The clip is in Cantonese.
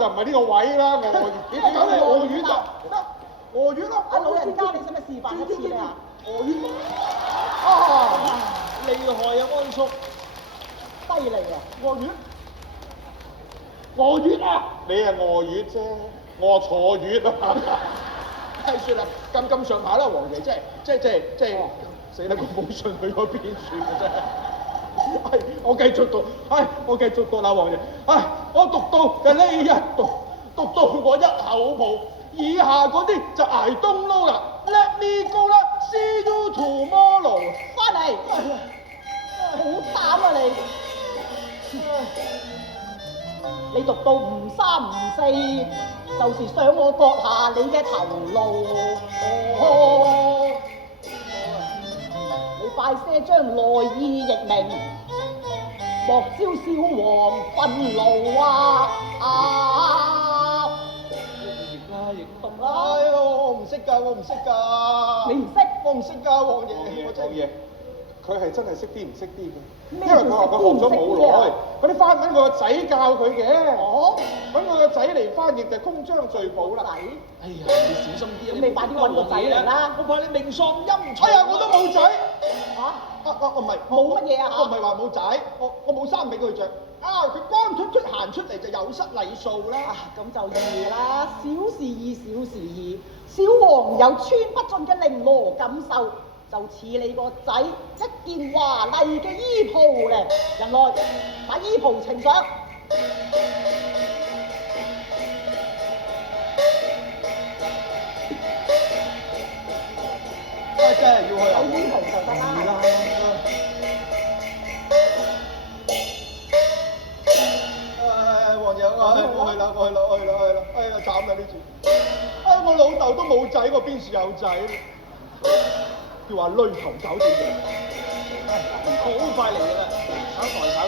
就唔係呢個位啦，我你梗係鵝丸啦，鵝丸咯。阿老人家，你使唔使示範一次啊？鵝丸。哦，厲害啊，安叔！犀利啊！鵝丸。鵝丸啊！你係鵝丸啫，我坐月啊！係算啦，咁上下啦，黃爺，即係死啦！我冇信佢嗰邊算嘅啫。係，我繼續讀，我繼續讀啦，黃爺。我讀到就呢一讀到我一口泡，以下嗰啲就挨冬撈啦。Let me go 啦 ，see you tomorrow。翻嚟，好膽啊你！你讀到唔三唔四，就是想我割下你嘅頭顱。你快些將來意譯明，莫招小王憤怒啊！亦讀啦！我唔識㗎，我唔識㗎。你唔識？我唔識㗎，黃爺。我真係。佢係真係識啲唔識啲嘅，因咩叫為佢話佢學咗冇耐，嗰啲翻文佢個仔教佢嘅。哦，揾佢個仔嚟翻譯就公章序譜啦。哎呀，你小心啲啊！咁你快啲揾個仔嚟啦！我怕你命喪陰曹。哎呀，我都冇仔。嚇？唔係冇乜嘢啊？我唔係話冇仔，我冇衫俾佢着。佢乾出行出嚟就有失禮數啦。咁就易啦，小事易，小事易。小王有穿不盡嘅綾羅錦繡，就似你個仔一件華麗嘅衣袍咧。人來，把衣袍呈上。真係要去有衣袍就得啦。黃爺，我去啦！哎呀，慘啦呢次！我老豆都冇仔，我邊時有仔？叫話累頭搞掂嘅，好快嚟㗎啦！稍待稍